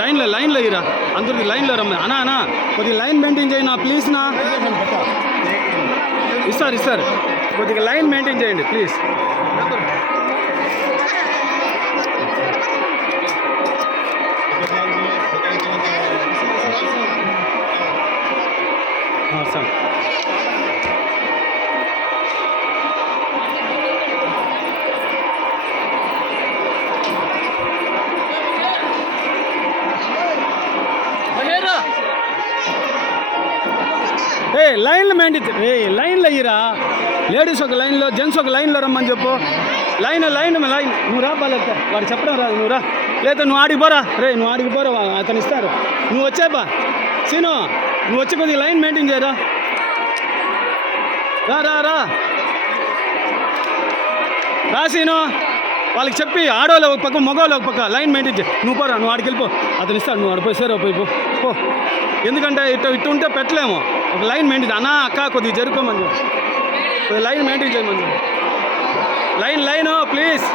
లైన్లో ఇరా అందరికి లైన్లో రమ్మ అన్నా కొద్దిగా లైన్ మెయింటైన్ చేయనా ప్లీజ్ నా ఇస్తారు కొద్దిగా లైన్ మెయింటైన్ చేయండి ప్లీజ్. సార్ లైన్లో మెయింటైన్ లైన్లో అయ్యిరా లేడీస్ ఒక లైన్లో జెంట్స్ ఒక లైన్లో రమ్మని చెప్పు. లైన్ నువ్వు రా బాలేక వాడు చెప్పడం రాదు నువ్వు రా లేదా నువ్వు ఆడికి పోరా నువ్వు ఆడికి పోరా అతను ఇస్తారు నువ్వు వచ్చాపా సీను నువ్వు వచ్చి కొద్దిగా లైన్ మెయింటైన్ చేయరా రా సీను వాళ్ళకి చెప్పి ఆడవాళ్ళు ఒక పక్క మగవాళ్ళు ఒక పక్క లైన్ మెయింటైన్ చేయి. నువ్వు పోరా నువ్వు ఆడికి వెళ్ళిపో అతను ఇస్తాడు నువ్వు ఆడిపోయి సరే పో ఎందుకంటే ఇటు ఉంటే పెట్టలేము. ఒక లైన్ మెయింటైన్ అన్నా అక్క కొద్దిగా జరుపుకోమని లైన్ మెయింటైన్ చేయమని లైన్ ప్లీజ్.